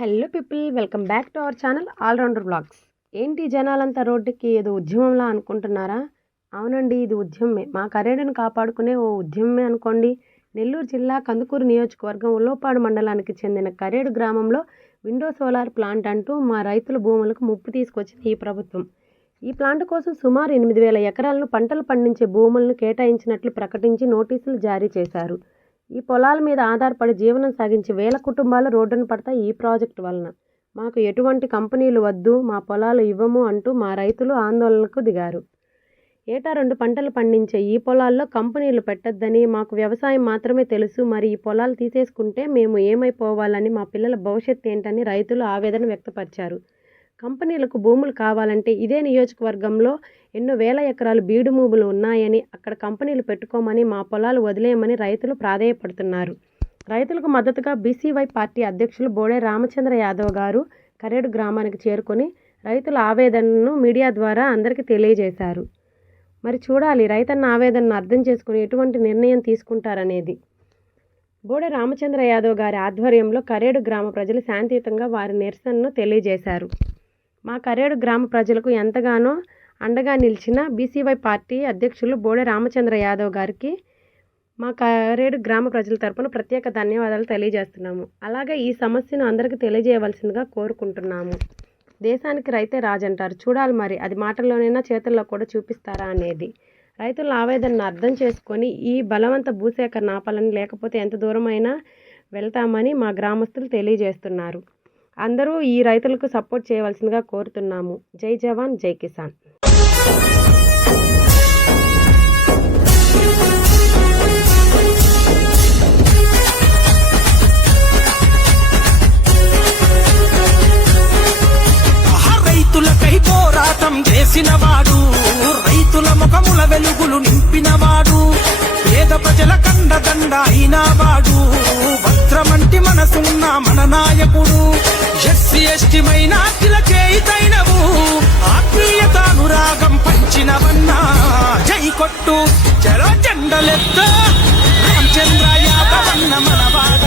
Hello people welcome back to our channel allrounder blogs. ఏంటి జనాలంతా రోడ్డుకి ఏదో ఉద్యమంలా అనుకుంటున్నారా? అవునండి ఇది ఉద్యమమే మా కరేడును కాపాడుకునే ఓ ఉద్యమమే అనుకోండి. నెల్లూరు జిల్లా కందుకూరు నియోజకవర్గం ఉల్లోపాడు మండలానికి చెందిన కరేడు గ్రామంలో విండో సోలార్ ప్లాంట్ అంటూ మా రైతుల భూములకు ముప్పు తీసుకొచ్చింది ఈ ప్రభుత్వం. ఈ ప్లాంట్ కోసం సుమారు ఎనిమిది వేల ఎకరాలను పంటలు పండించే భూములను కేటాయించినట్లు ప్రకటించి నోటీసులు జారీ చేశారు. ఈ పొలాల మీద ఆధారపడి జీవనం సాగించే వేల కుటుంబాలు రోడ్డున పడతాయి ఈ ప్రాజెక్టు వలన. మాకు ఎటువంటి కంపెనీలు వద్దు మా పొలాలు ఇవ్వము అంటూ మా రైతులు ఆందోళనకు దిగారు. ఏటా రెండు పంటలు పండించే ఈ పొలాల్లో కంపెనీలు పెట్టొద్దని మాకు వ్యవసాయం మాత్రమే తెలుసు మరి ఈ పొలాలు తీసేసుకుంటే మేము ఏమైపోవాలని మా పిల్లల భవిష్యత్తు ఏంటని రైతులు ఆవేదన వ్యక్తపరిచారు. కంపెనీలకు భూములు కావాలంటే ఇదే నియోజకవర్గంలో ఎన్నో వేల ఎకరాలు బీడు భూములు ఉన్నాయని అక్కడ కంపెనీలు పెట్టుకోమని మా పొలాలు వదిలేయమని రైతులు ప్రాధేయపడుతున్నారు. రైతులకు మద్దతుగా బీసీవై పార్టీ అధ్యక్షులు బోడే రామచంద్ర యాదవ్ గారు కరేడు గ్రామానికి చేరుకొని రైతుల ఆవేదనను మీడియా ద్వారా అందరికీ తెలియజేశారు. మరి చూడాలి రైతన్న ఆవేదనను అర్థం చేసుకుని ఎటువంటి నిర్ణయం తీసుకుంటారనేది. బోడే రామచంద్ర యాదవ్ గారి ఆధ్వర్యంలో కరేడు గ్రామ ప్రజలు శాంతియుతంగా వారి నిరసనను తెలియజేశారు. మా కరేడు గ్రామ ప్రజలకు ఎంతగానో అండగా నిలిచిన బీసీవై పార్టీ అధ్యక్షులు బోడే రామచంద్ర యాదవ్ గారికి మా కరేడు గ్రామ ప్రజల తరపున ప్రత్యేక ధన్యవాదాలు తెలియజేస్తున్నాము. అలాగే ఈ సమస్యను అందరికీ తెలియజేయవలసిందిగా కోరుకుంటున్నాము. దేశానికి రైతే రాజంటారు. చూడాలి మరి అది మాటల్లోనైనా చేతుల్లో కూడా చూపిస్తారా అనేది. రైతుల ఆవేదనను అర్థం చేసుకొని ఈ బలవంత భూసేకరణ ఆపాలని లేకపోతే ఎంత దూరమైనా వెళ్తామని మా గ్రామస్తులు తెలియజేస్తున్నారు. అందరూ ఈ రైతులకు సపోర్ట్ చేయవలసిందిగా కోరుతున్నాము. జై జవాన్ జై కిసాన్. రైతులకై పోరాటం చేసినవాడు రైతుల ముఖముల వెలుగులు నింపినవాడు పేద ప్రజల కండదండ అయినా మనసున్న మన నాయకుడు ఎస్సీ ఎస్టీ మైనార్టీల చేయితైనవు. ఆత్మీయతానురాగం పంచినవన్నా. జై కొట్టు చెరో జెండలెత్త. రామచంద్ర యాదవన్న మనవాడు.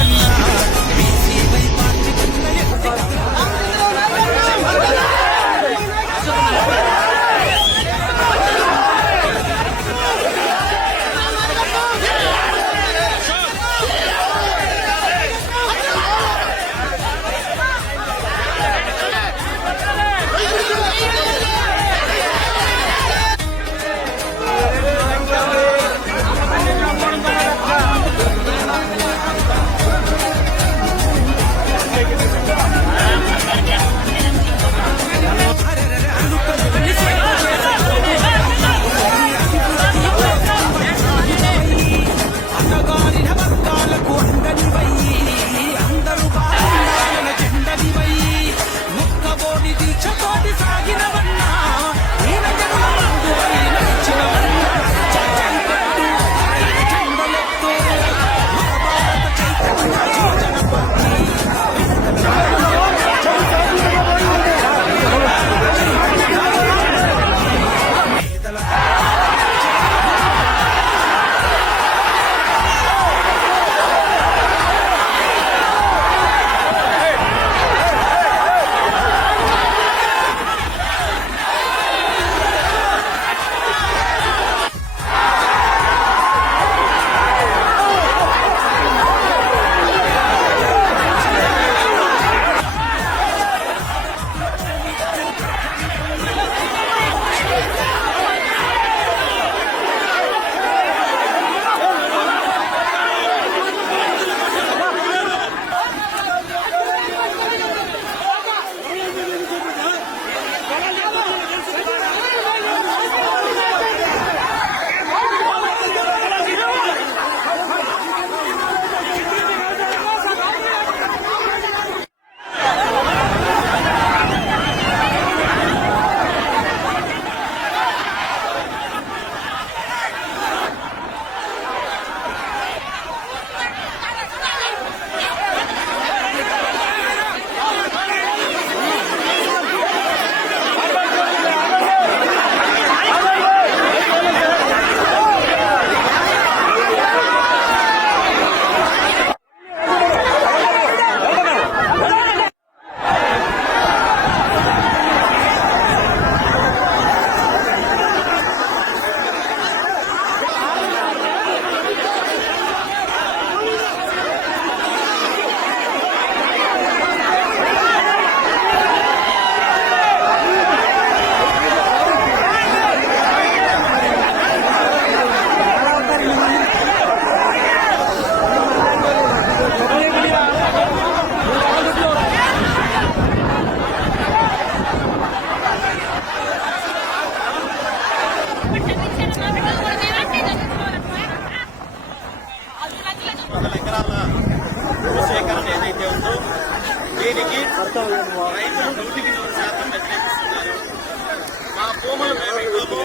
నూటికి నూరు శాతం వ్యతిరేకిస్తున్నారు మా భూములు మేము ఇవ్వము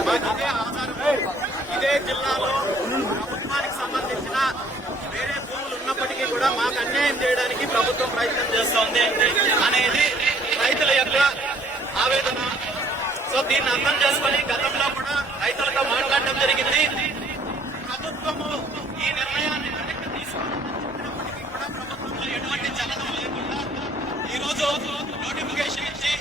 మాకు ఇదే ఆధారము ఇదే జిల్లాలో ప్రభుత్వానికి సంబంధించిన వేరే భూములు ఉన్నప్పటికీ కూడా మాకు అన్యాయం చేయడానికి ప్రభుత్వం ప్రయత్నం చేస్తోంది అనేది రైతుల యొక్క ఆవేదన సో దీన్ని అర్థం చేసుకుని గతంలో కూడా రైతులతో మాట్లాడడం జరిగింది ప్రభుత్వము ఈ నిర్ణయాన్ని వెనక్కి తీసుకున్నప్పటికీ కూడా ప్రభుత్వంలో ఎటువంటి చలనం లేకుండా ఈరోజు నోటిఫికేషన్ ఇచ్చి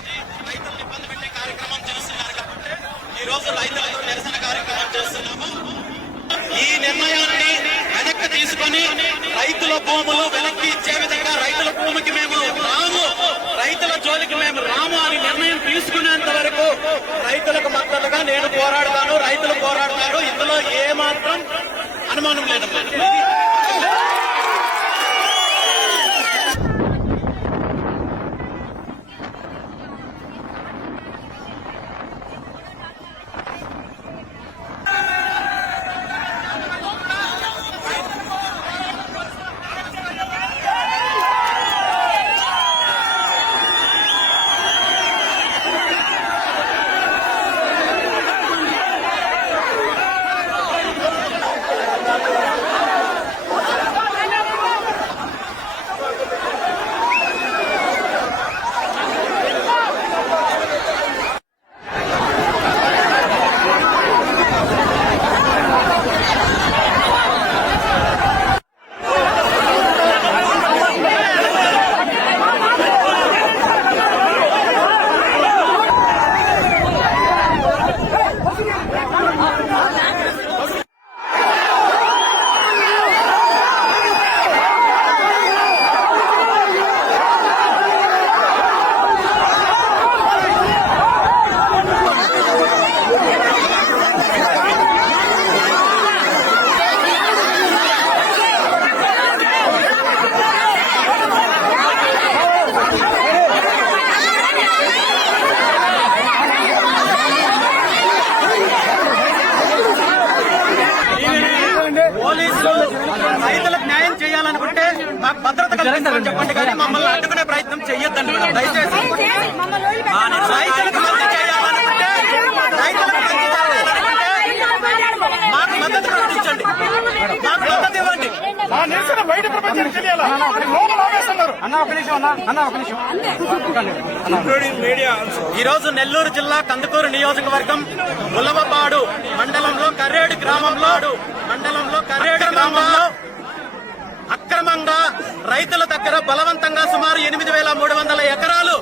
రైతులను ఇబ్బంది పెట్టే కార్యక్రమం చేస్తున్నారు కాబట్టి ఈ రోజు రైతులతో నిరసన కార్యక్రమం చేస్తున్నాము. ఈ నిర్ణయాన్ని వెనక్కి తీసుకొని రైతుల భూములు వెనక్కి ఇచ్చే విధంగా రైతుల భూమికి మేము రాము రైతుల జోలికి మేము రాము అని నిర్ణయం తీసుకునేంత వరకు రైతులకు మద్దతుగా నేను పోరాడతాను రైతులు పోరాడతారు. ఇందులో ఏ మాత్రం అనుమానం లేదు పోలీసులు రైతులకు న్యాయం చేయాలనుకుంటే మాకు భద్రత కల్పించమని చెప్పండి కానీ మమ్మల్ని అడ్డుకునే ప్రయత్నం చెయ్యొద్దండి దయచేసి రైతులకు మంచి చేయాలనుకుంటే రైతులకు మంచి చేయాలనుకుంటే మాకు మద్దతు ప్రకటించండి. మాకు మద్దతు ఇవ్వండి. ఆ నిరసన బయట ప్రపంచానికి తెలియాలా? లోపల ఆవేస్తున్నారు ఈ రోజు నెల్లూరు జిల్లా కందుకూరు నియోజకవర్గం ఉలవపాడు మండలంలో కర్రేడు గ్రామంలో మండలంలో కర్రేడు గ్రామంలో అక్రమంగా రైతుల దగ్గర బలవంతంగా సుమారు ఎనిమిది వేల మూడు వందల ఎకరాలు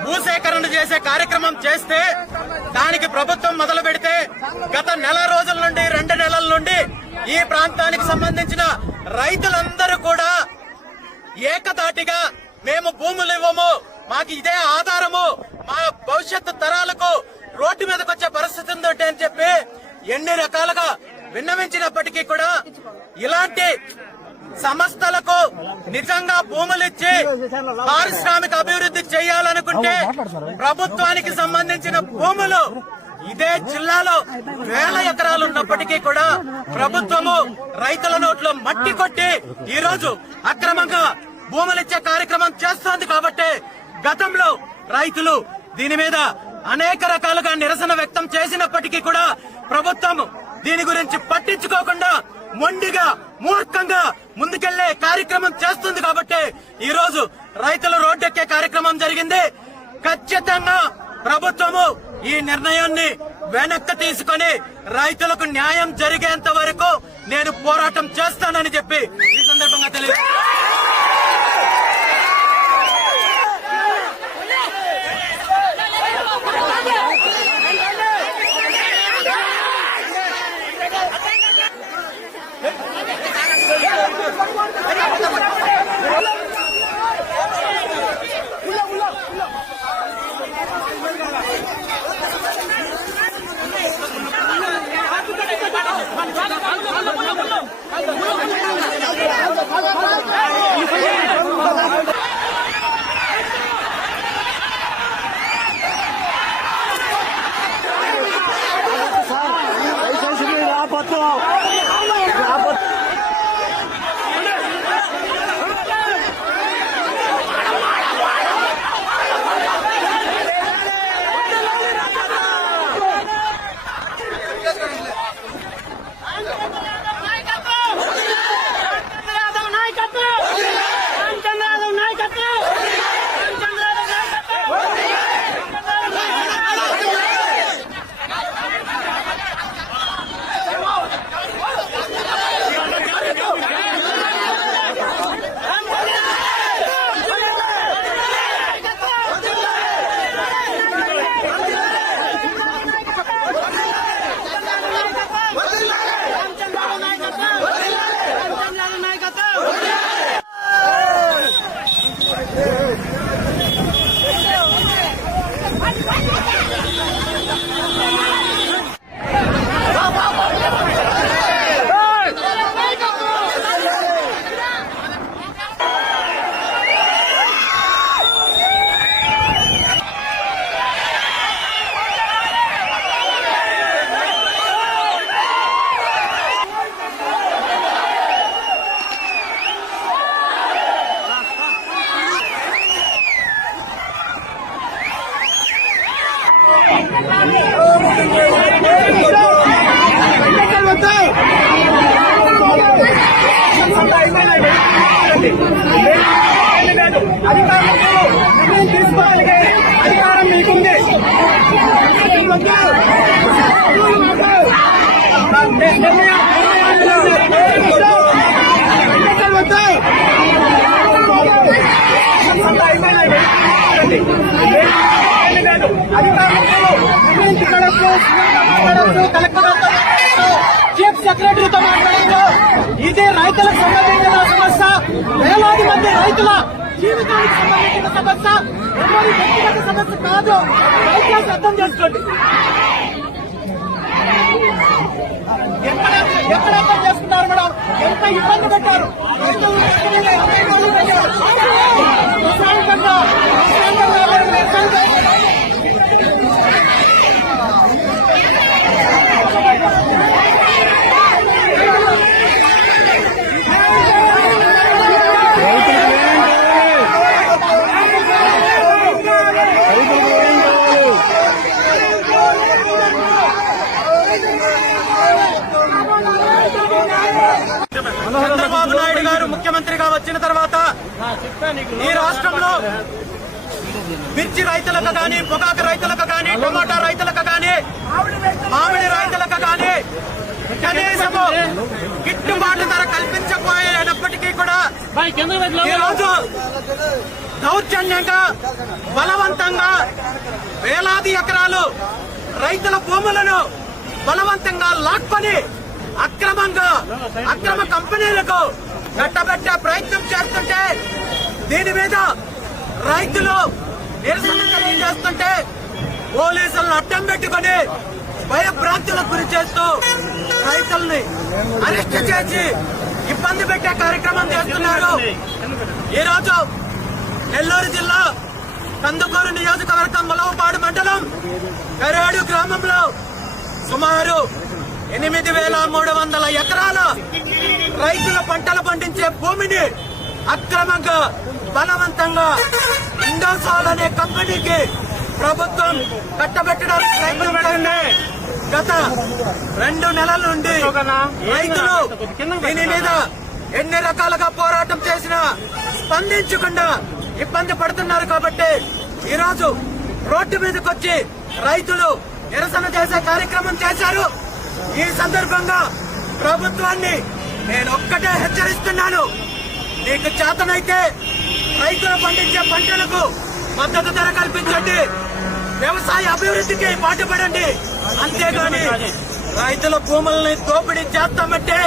భూసేకరణ చేసే కార్యక్రమం చేస్తే దానికి ప్రభుత్వం మొదలు పెడితే గత నెల రోజుల నుండి రెండు నెలల నుండి ఈ ప్రాంతానికి సంబంధించిన రైతులందరూ కూడా ఏకదాటిగా మేము భూములు ఇవ్వము మాకు ఇదే ఆధారము మా భవిష్యత్తు తరాలకు రోడ్డు మీదకి వచ్చే పరిస్థితి ఉందంటే అని చెప్పి ఎన్ని రకాలుగా విన్నవించినప్పటికీ కూడా ఇలాంటి సంస్థలకు నిజంగా భూములు ఇచ్చి పారిశ్రామిక అభివృద్ధి చేయాలనుకుంటే ప్రభుత్వానికి సంబంధించిన భూములు ఇదే జిల్లాలో వేల ఎకరాలు ఉన్నప్పటికీ కూడా ప్రభుత్వము రైతుల నోట్లో మట్టి కొట్టి ఈ రోజు అక్రమంగా భూములు ఇచ్చే కార్యక్రమం చేస్తోంది కాబట్టి గతంలో రైతులు దీని మీద అనేక రకాలుగా నిరసన వ్యక్తం చేసినప్పటికీ కూడా ప్రభుత్వం దీని గురించి పట్టించుకోకుండా మొండిగా మూర్ఖంగా ముందుకెళ్ళే కార్యక్రమం చేస్తుంది కాబట్టి ఈ రోజు రైతులు రోడ్డెక్కే కార్యక్రమం జరిగింది. ఖచ్చితంగా ప్రభుత్వము ఈ నిర్ణయాన్ని వెనక్కి తీసుకొని రైతులకు న్యాయం జరిగేంత వరకు నేను పోరాటం చేస్తానని చెప్పి ఈ సందర్భంగా తెలియదు people చీఫ్ సెక్రటరీతో మాట్లాడారు ఇది రైతులకు సంబంధించిన సమస్య. వేలాది మంది రైతుల జీవితానికి సంబంధించిన సమస్య. ఎవరి వ్యక్తిగత సమస్య కాదు. రైతులకు అర్థం చేసుకోండి. ఎక్కడ ఎక్కడ మేడం ఎంత ఇబ్బంది పెట్టారు ఎంత ఇబ్బంది పెట్టారు? ఈ రాష్ట్రంలో మిర్చి రైతులకు కానీ పొగాకు రైతులకు కానీ టమోటా రైతులకు కానీ మామిడి రైతులకు కానీ కనీసము గిట్టుబాటు ధర కల్పించకపోయినప్పటికీ కూడా ఈ రోజు దౌర్జన్యంగా బలవంతంగా వేలాది ఎకరాలు రైతుల భూములను బలవంతంగా లాక్కొని అక్రమంగా అక్రమ కంపెనీలకు కట్టబెట్టే ప్రయత్నం చేస్తుంటే దీని మీద? రైతులు నిరసన తెలియజేస్తుంటే పోలీసులను అడ్డం పెట్టుకొని భయభ్రాంతులకు గురి చేస్తూ రైతుల్ని అరెస్ట్ చేసి ఇబ్బంది పెట్టే కార్యక్రమం చేస్తున్నారు. ఈ రోజు నెల్లూరు జిల్లా కందుకూరు నియోజకవర్గం ములవపాడు మండలం కరేడు గ్రామంలో సుమారు ఎనిమిది వేల మూడు వందల ఎకరాల రైతుల పంటలు పండించే భూమిని అక్రమంగా బలవంతంగా ఇండోసాల్ అనే కంపెనీకి ప్రభుత్వం కట్టబెట్టడానికి ప్రయత్నం. గత రెండు నెలల నుండి రైతులు దీని మీద ఎన్ని రకాలుగా పోరాటం చేసినా స్పందించకుండా ఇబ్బంది పడుతున్నారు కాబట్టి ఈరోజు రోడ్డు మీదకి వచ్చి రైతులు నిరసన చేసే కార్యక్రమం చేశారు. ఈ సందర్భంగా ప్రభుత్వాన్ని నేను ఒక్కటే హెచ్చరిస్తున్నాను. నీకు చేతనైతే రైతులు పండించే పంటలకు మద్దతు ధర కల్పించండి. వ్యవసాయ అభివృద్ధికి పాటుపడండి. అంతేగాని రైతుల భూముల్ని దోపిడీ చేస్తామంటే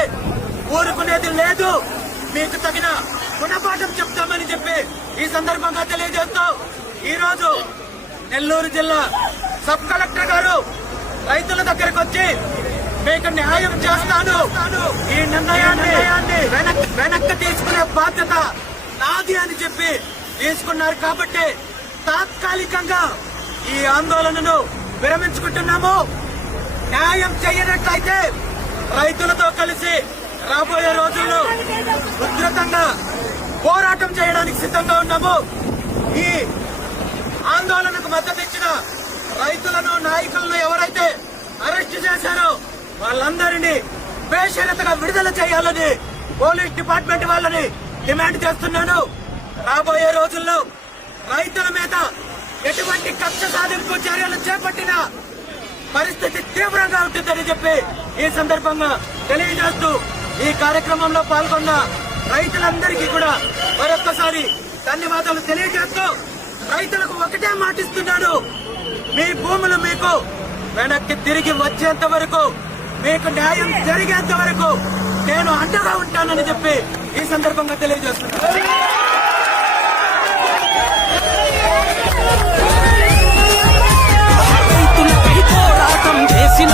ఊరుకునేది లేదు. మీకు తగిన గుణపాఠం చెప్తామని చెప్పి ఈ సందర్భంగా తెలియజేస్తూ ఈ రోజు నెల్లూరు జిల్లా సబ్ కలెక్టర్ గారు రైతుల దగ్గరకు వచ్చి మీకు న్యాయం చేస్తాను. ఈ నిర్ణయాన్ని వెనక్కి తీసుకునే బాధ్యత నాది అని చెప్పి తీసుకున్నారు కాబట్టి తాత్కాలికంగా ఈ ఆందోళనను విరమించుకుంటున్నాము. న్యాయం చేయనట్లయితే రైతులతో కలిసి రాబోయే రోజుల్లో ఉధృతంగా పోరాటం చేయడానికి సిద్ధంగా ఉన్నాము. ఈ ఆందోళనకు మద్దతిచ్చిన రైతులను నాయకులను ఎవరైతే అరెస్ట్ చేశారో వాళ్ళందరినీ బేషరతగా విడుదల చేయాలని పోలీస్ డిపార్ట్మెంట్ వాళ్ళని డిమాండ్ చేస్తున్నాను. రాబోయే రోజుల్లో రైతుల మీద ఎటువంటి కక్ష సాధింపు చర్యలు చేపట్టిన పరిస్థితి తీవ్రంగా ఉంటుందని చెప్పి ఈ సందర్భంగా తెలియజేస్తూ ఈ కార్యక్రమంలో పాల్గొన్న రైతులందరికీ కూడా మరొక్కసారి ధన్యవాదాలు తెలియజేస్తూ రైతులకు ఒకటే మాటిస్తున్నాను మీ భూములు మీకు వెనక్కి తిరిగి వచ్చేంత వరకు మీకు న్యాయం జరిగేంత వరకు నేను అండగా ఉంటానని చెప్పి ఈ సందర్భంగా తెలియజేస్తున్నాను. చేసిన